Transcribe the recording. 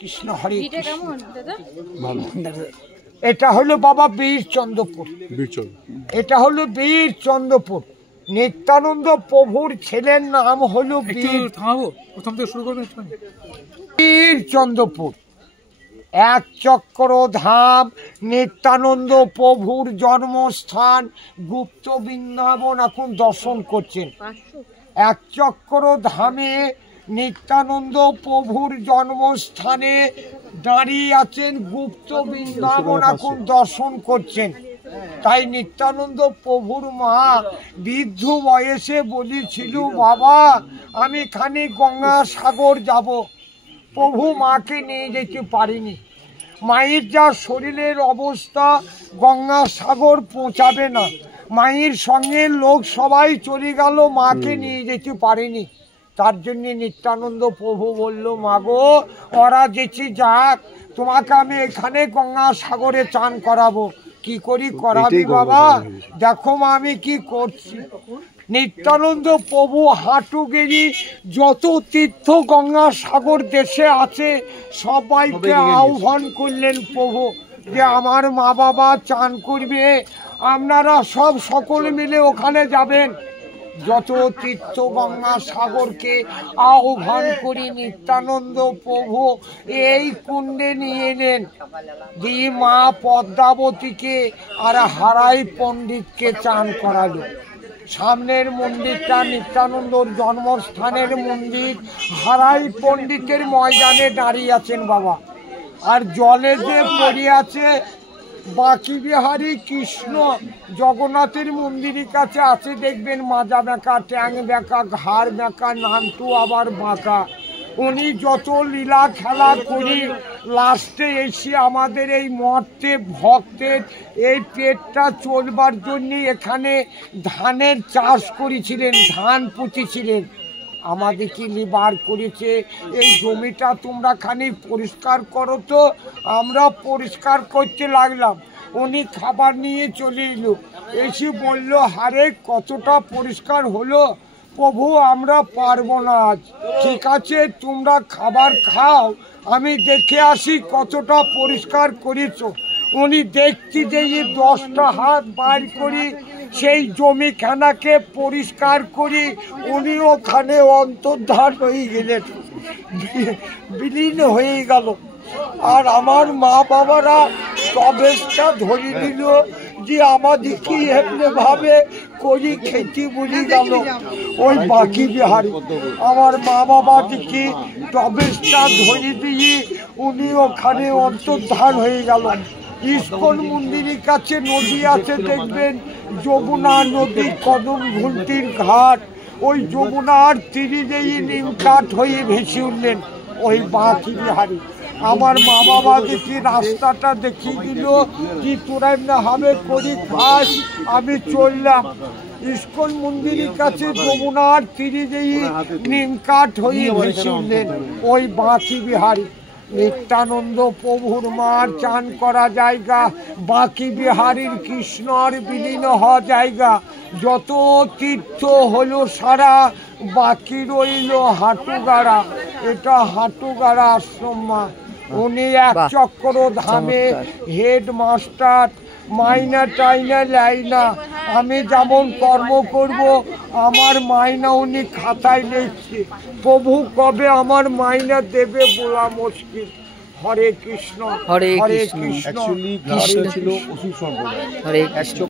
কৃষ্ণ হরে এটা হলো বাবা বীরচন্দ্রপুর। এটা হলো বীরচন্দ্রপুর। নিত্যানন্দ প্রভুর ছেলের নাম হলো বীরচন্দ্রপুর। এক চক্র ধাম নিত্যানন্দ প্রভুর জন্মস্থান গুপ্ত বৃন্দাবন এখন দর্শন করছেন। এক চক্র ধামে নিত্যানন্দ প্রভুর জন্মস্থানে দাঁড়িয়ে আছেন, গুপ্ত বৃন্দাবন এখন দর্শন করছেন। তাই নিত্যানন্দ প্রভুর মা বৃদ্ধ বয়সে বলেছিল, বাবা আমি খানি গঙ্গাসাগর যাব। প্রভু মাকে নিয়ে যেতে পারিনি। মায়ের যা শরীরের অবস্থা গঙ্গাসাগর পৌঁছাবে না। মায়ের সঙ্গে লোক সবাই চলে গেল, মাকে নিয়ে যেতে পারেনি। তার জন্য নিত্যানন্দ প্রভু বলল, মাগো ওরা যেতে যাক, তোমাকে আমি এখানে গঙ্গাসাগরে চান করাবো। কি করি করাবি বাবা? দেখো মা আমি কি করছি। নিত্যানন্দ প্রভু হাঁটু গেড়ি যত তীর্থ গঙ্গাসাগর দেশে আছে সবাইকে আহ্বান করলেন প্রভু, যে আমার মা বাবা চান করবে, আপনারা সব সকলে মিলে ওখানে যাবেন। যত তীর্থ গঙ্গাসাগরকে আহ্বান করি নিত্যানন্দ প্রভু এই কুণ্ডে নিয়ে এলেন। দিয়ে মা পদ্মাবতীকে আর হারাই পণ্ডিতকে চান করালো। সামনের মন্দিরটা নিত্যানন্দর জন্মস্থানের মন্দির, হারাই পণ্ডিতের ময়দানে দাঁড়িয়ে আছেন বাবা। আর জলে যে পড়ে আছে বাঁকি বিহারী কৃষ্ণ জগন্নাথের মন্দিরের কাছে আছে, দেখবেন মাজা বেঁকা, ট্যাং বেঁকা, ঘাড় বেঁকা, নামটু আবার বাঁকা। উনি যত লীলা খেলা করি লাস্টে এসে আমাদের এই মর্তে ভক্তের এই পেটটা চলবার জন্য এখানে ধানের চাষ করেছিলেন, ধান পুঁতেছিলেন। আমাদেরকে লিবার করেছে, এই জমিটা তোমরা খানি পরিষ্কার করো। তো আমরা পরিষ্কার করতে লাগলাম। উনি খাবার নিয়ে চলে এলো, এসে বলল, হারে কতটা পরিষ্কার হলো। প্রভু আমরা পারবো না আজ। ঠিক আছে তোমরা খাবার খাও, আমি দেখে আসি কতটা পরিষ্কার করেছ। উনি দেখছি যে 10টা হাত বার করি সেই জমিখানাকে পরিষ্কার করি, উনি ওখানে অন্তর্ধান হয়ে গেলেন, বিলীন হয়ে গেল। আর আমার মা বাবারা প্রবেশটা ধরে দিল যে আমাদের কি এমনি ভাবে করি খেতে বলি গেল। ওই বাঁকি বিহারী আমার মা বাবা দিকে প্রবেশটা ধরে দিয়ে উনি ওখানে অন্তর্ধান হয়ে গেলেন। ইস্কন মন্দিরের কাছে নদী আছে, দেখবেন যমুনা নদী, কদম ঘুলটির ঘাট। ওই যমুনার তীরে যেই নিম কাঠ হয়ে ভেসে উঠলেন ওই বাঁকি বিহারী। আমার মা বাবা দেখি রাস্তাটা দেখিয়ে দিল কি তোরা এমনি হবে করি খাস। আমি চললাম ইস্কন মন্দিরের কাছে, যমুনার তীরে যেই নিম কাঠ হয়ে ভেসে উঠলেন ওই বাঁকি বিহারী। নিত্যানন্দ প্রভুর মার চান করা জায়গা, বাঁকি বিহারীর কৃষ্ণর বিলীন হওয়া জায়গা। যত তীর্থ হলো সারা, বাকি রইল হাটুগাড়া। এটা হাটুগাড়া আশ্রম। মা উনি এক চক্র ধামে হেডমাস্টার, মাইনা টাইনা লাইনা। আমি যেমন কর্ম করব আমার মাইনা উনি খাতায় লিখছে। প্রভু কবে আমার মাইনা দেবে বলা মুশকিল। হরে কৃষ্ণ হরে কৃষ্ণ।